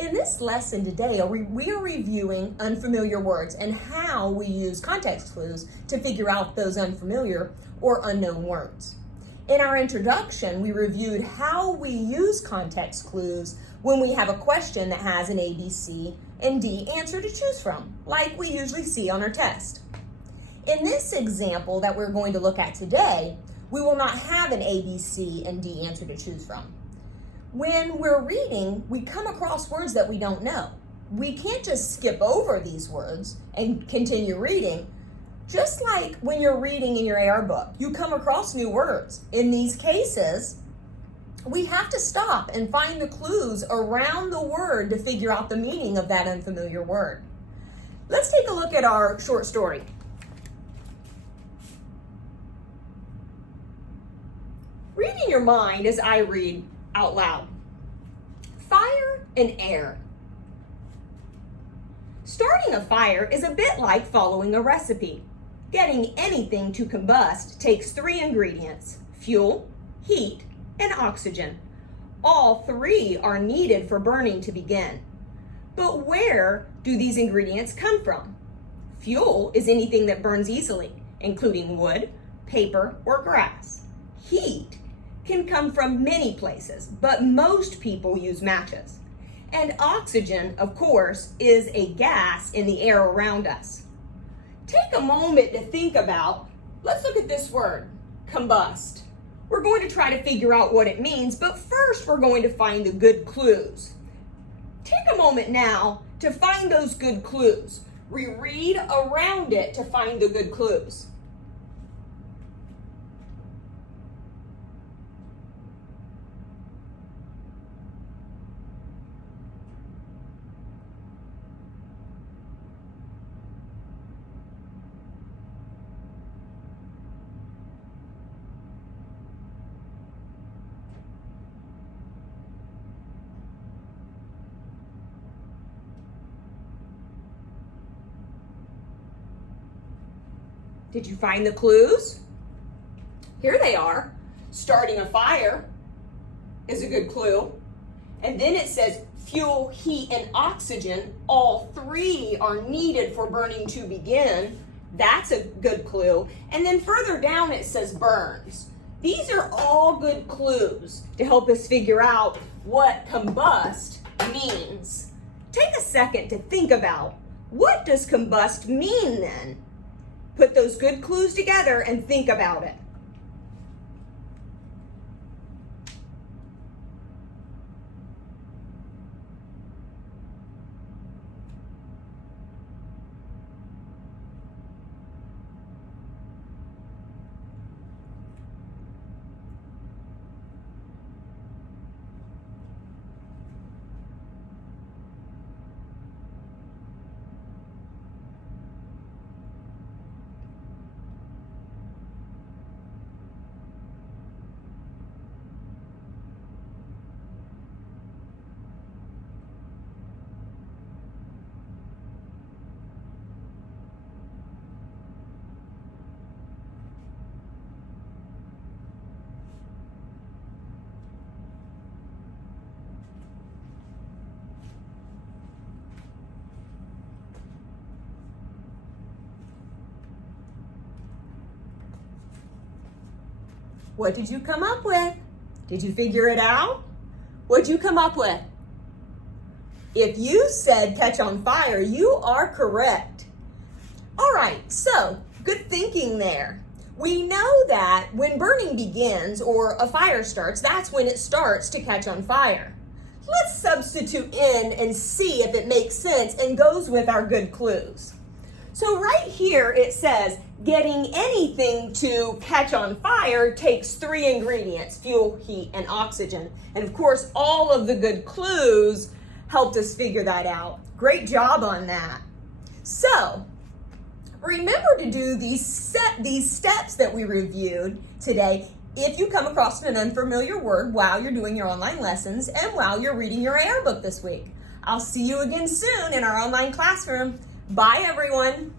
In this lesson today, we are reviewing unfamiliar words and how we use context clues to figure out those unfamiliar or unknown words. In our introduction, we reviewed how we use context clues when we have a question that has an A, B, C, and D answer to choose from, like we usually see on our test. In this example that we're going to look at today, we will not have an A, B, C, and D answer to choose from. When we're reading, we come across words that we don't know. We can't just skip over these words and continue reading. Just like when you're reading in your AR book, you come across new words. In these cases, we have to stop and find the clues around the word to figure out the meaning of that unfamiliar word. Let's take a look at our short story. Read in your mind as I read out loud. Fire and air. Starting a fire is a bit like following a recipe. Getting anything to combust takes 3 ingredients: fuel, heat, and oxygen. All 3 are needed for burning to begin. But where do these ingredients come from? Fuel is anything that burns easily, including wood, paper, or grass. Heat can come from many places, but most people use matches. And oxygen, of course, is a gas in the air around us. Take a moment to think about, let's look at this word, combust. We're going to try to figure out what it means, but first we're going to find the good clues. Take a moment now to find those good clues. Reread around it to find the good clues. Did you find the clues? Here they are. Starting a fire is a good clue. And then it says fuel, heat, and oxygen. All 3 are needed for burning to begin. That's a good clue. And then further down it says burns. These are all good clues to help us figure out what combust means. Take a second to think about, what does combust mean then? Put those good clues together and think about it. What did you come up with? Did you figure it out? What'd you come up with? If you said catch on fire, you are correct. All right, so good thinking there. We know that when burning begins or a fire starts, that's when it starts to catch on fire. Let's substitute in and see if it makes sense and goes with our good clues. So right here it says, getting anything to catch on fire takes 3 ingredients: fuel, heat, and oxygen. And of course, all of the good clues helped us figure that out. Great job on that. So remember to do these steps that we reviewed today if you come across an unfamiliar word while you're doing your online lessons and while you're reading your AR book this week. I'll see you again soon in our online classroom. Bye, everyone.